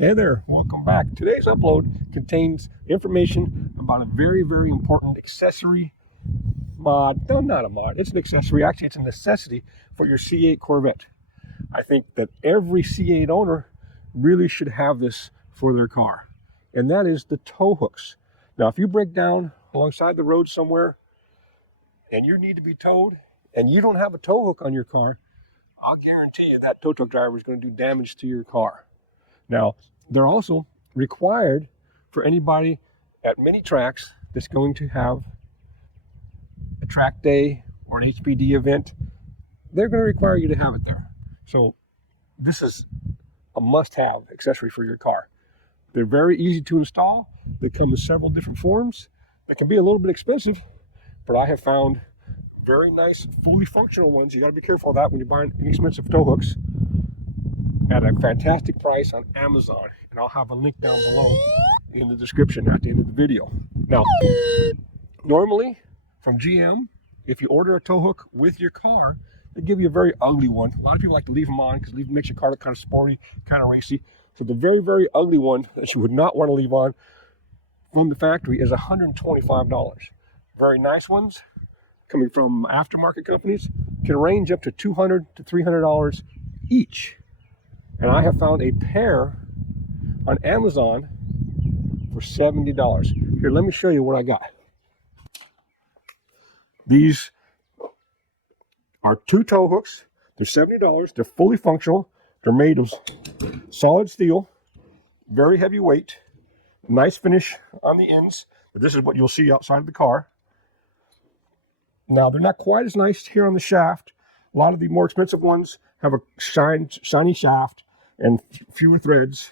Hey there, welcome back. Today's upload contains information about a very, very important accessory mod. No, not a mod, it's an accessory. Actually, it's a necessity for your C8 Corvette. I think that every C8 owner really should have this for their car, and that is the tow hooks. Now, if you break down alongside the road somewhere and you need to be towed and you don't have a tow hook on your car, I'll guarantee you that tow truck driver is going to do damage to your car. Now, they're also required for anybody at many tracks that's going to have a track day or an HPD event. They're going to require you to have it there. So this is a must-have accessory for your car. They're very easy to install. They come in several different forms. They can be a little bit expensive, but I have found very nice, fully functional ones. You got to be careful of that when you're buying inexpensive tow hooks at a fantastic price on Amazon, and I'll have a link down below in the description at the end of the video. Now, normally from GM, if you order a tow hook with your car, they give you a very ugly one. A lot of people like to leave them on because it makes your car look kind of sporty, kind of racy. So the very, very ugly one that you would not want to leave on from the factory is $125. Very nice ones coming from aftermarket companies can range up to $200 to $300 each. And I have found a pair on Amazon for $70. Here, let me show you what I got. These are two tow hooks. They're $70. They're fully functional. They're made of solid steel, very heavy weight, nice finish on the ends. But this is what you'll see outside of the car. Now, they're not quite as nice here on the shaft. A lot of the more expensive ones have a shiny shaft and fewer threads,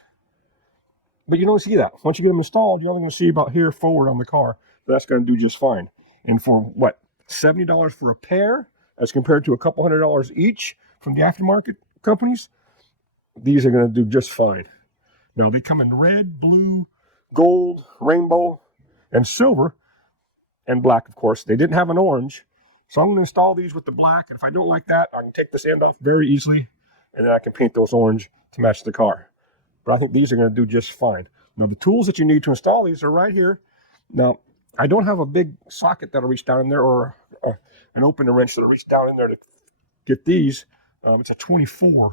but you don't see that. Once you get them installed, you're only going to see about here forward on the car. That's going to do just fine. And for what, $70 for a pair, as compared to a couple $100 each from the aftermarket companies, these are going to do just fine. Now, they come in red, blue, gold, rainbow, and silver, and black, of course. They didn't have an orange, so I'm going to install these with the black. And if I don't like that, I can take this end off very easily, and then I can paint those orange to match the car. But I think these are going to do just fine. Now, the tools that you need to install these are right here. Now, I don't have a big socket that'll reach down in there, or an opener wrench that'll reach down in there to get these. It's a 24,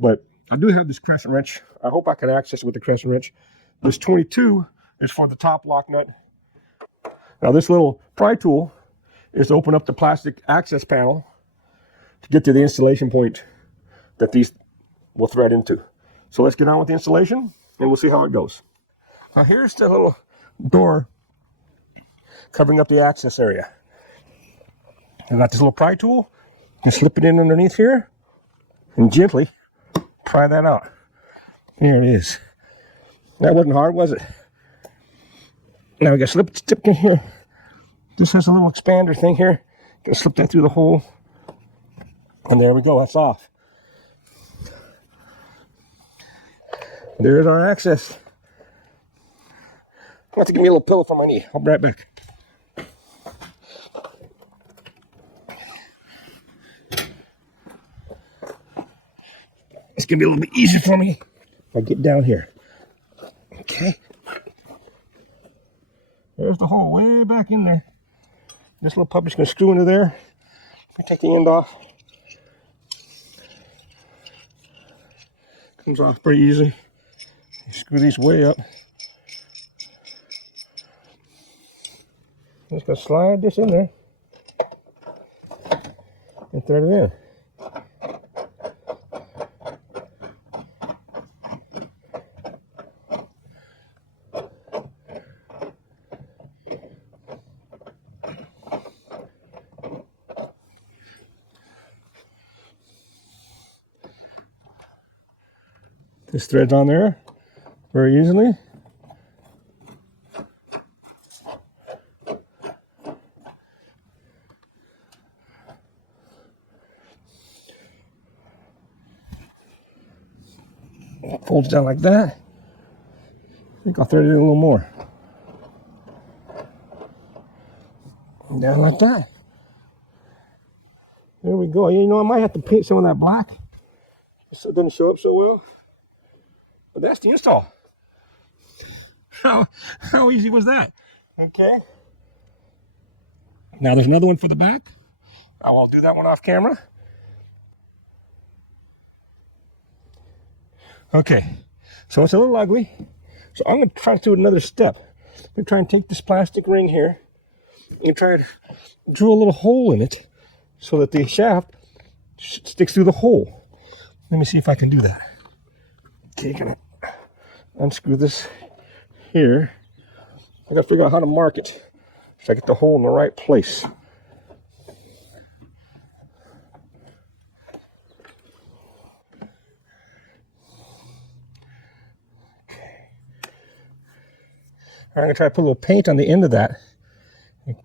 but I do have this crescent wrench. I hope I can access it with the crescent wrench. This 22 is for the top lock nut. Now, this little pry tool is to open up the plastic access panel to get to the installation point that these will thread into. So let's get on with the installation and we'll see how it goes. Now, here's the little door covering up the access area. I got this little pry tool. You slip it in underneath here and gently pry that out. Here it is. That wasn't hard, was it? Now we got to slip it in here. This has a little expander thing here. Got to slip that through the hole. And there we go, that's off. There's our access. I'll have to give me a little pillow for my knee. I'll be right back. It's going to be a little bit easier for me if I get down here. Okay. There's the hole way back in there. This little puppy's going to screw into there. Let me take the end off. Comes off pretty easy. You screw these way up. Just going to slide this in there and thread it in. This threads on there very easily. It folds down like that. I think I'll thread it in a little more. And down like that. There we go. You know, I might have to paint some of that black so it doesn't show up so well. But that's the install. How easy was that? Okay. Now there's another one for the back. I will do that one off camera. Okay, so it's a little ugly. So I'm going to try to do another step. I'm going to try and take this plastic ring here and try to drill a little hole in it so that the shaft sticks through the hole. Let me see if I can do that. Okay, gonna unscrew this here. I got to figure out how to mark it so I get the hole in the right place. I'm going to try to put a little paint on the end of that.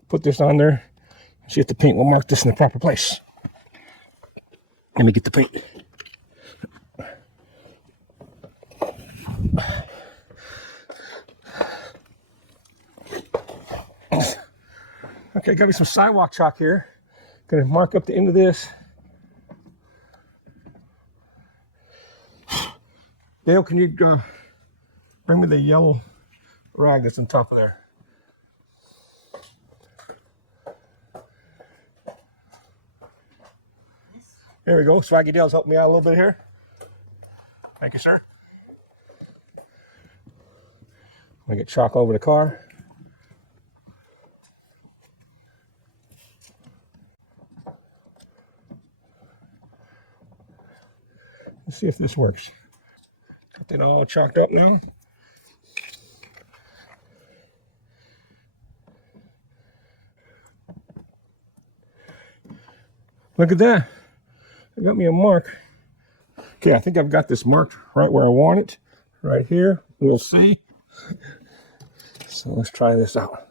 Put this on there. See if the paint will mark this in the proper place. Let me get the paint. Okay, got me some sidewalk chalk here. Gonna mark up the end of this. Dale, can you bring me the yellow rag that's on top of there? There we go. Swaggy Dale's helping me out a little bit here. Thank you, sir. I'm gonna get chalk over the car. Let's see if this works. Got that all chalked up now. Look at that. I got me a mark. Okay, I think I've got this marked right where I want it. Right here. We'll see. So let's try this out.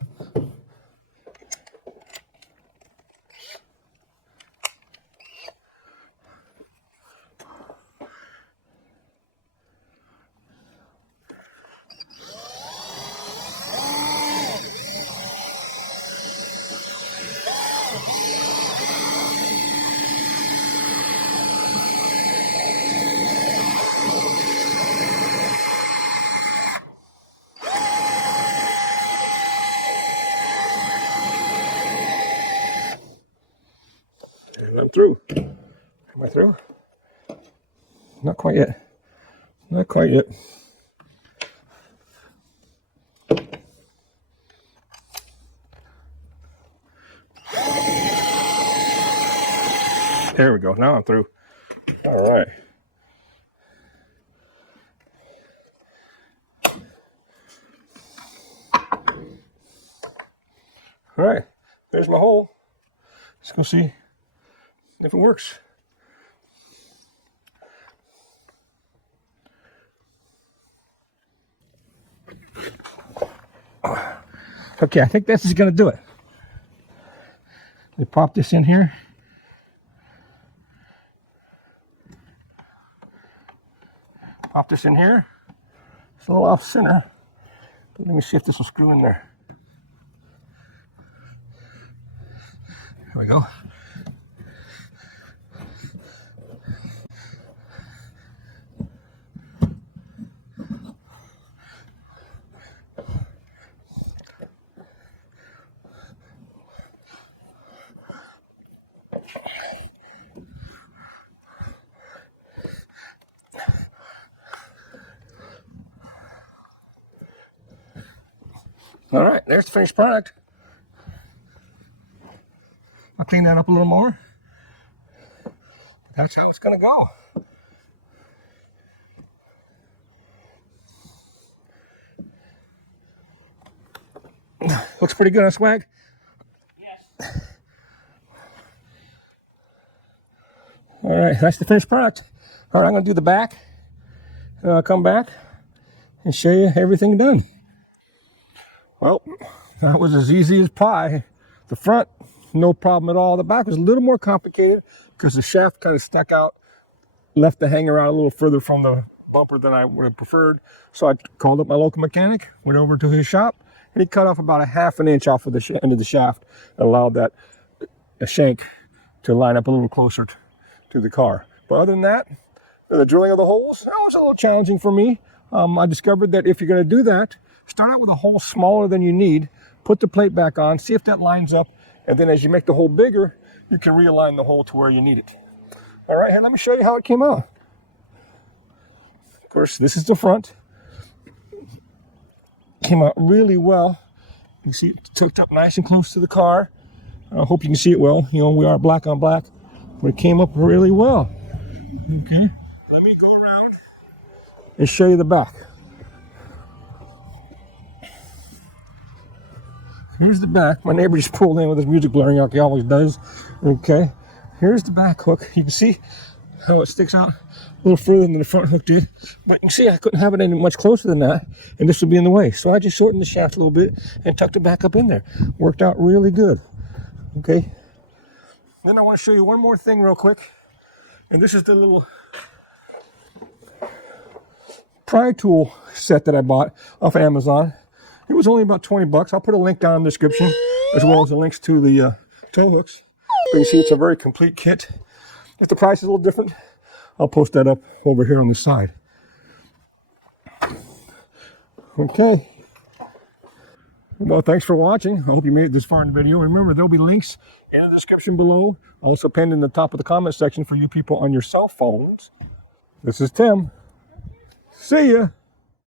And I'm through. Am I through? Not quite yet. Not quite yet. There we go. Now I'm through. All right. All right. There's my hole. Let's go see if it works. Okay, I think this is going to do it. We pop this in here. Pop this in here. It's a little off center, but let me see if this will screw in there. There we go. All right, there's the finished product. I'll clean that up a little more. That's how it's gonna go. Looks pretty good, huh, Swag? Yes. All right, that's the finished product. All right, I'm gonna do the back, and I'll come back and show you everything done. Well, that was as easy as pie. The front, no problem at all. The back was a little more complicated because the shaft kind of stuck out, left the hanger out a little further from the bumper than I would have preferred. So I called up my local mechanic, went over to his shop, and he cut off about a ½ an inch off of the end of the shaft and allowed that shank to line up a little closer to the car. But other than that, the drilling of the holes, that was a little challenging for me. I discovered that if you're going to do that, start out with a hole smaller than you need, put the plate back on, see if that lines up, and then as you make the hole bigger, you can realign the hole to where you need it. All right, here, let me show you how it came out. Of course, this is the front. Came out really well. You see it tucked up nice and close to the car. I hope you can see it well. You know, we are black on black, but it came up really well. Okay, let me go around and show you the back. Here's the back. My neighbor just pulled in with his music blaring like he always does. Okay, here's the back hook. You can see how it sticks out a little further than the front hook did. But you can see I couldn't have it any much closer than that, and this would be in the way. So I just shortened the shaft a little bit and tucked it back up in there. Worked out really good. Okay. Then I want to show you one more thing real quick. And this is the little pry tool set that I bought off of Amazon. It was only about 20 bucks. I'll put a link down in the description, as well as the links to the tow hooks. But you see it's a very complete kit. If the price is a little different, I'll post that up over here on the side. Okay. Well, thanks for watching. I hope you made it this far in the video. Remember, there'll be links in the description below, also pinned in the top of the comment section for you people on your cell phones. This is Tim. See ya.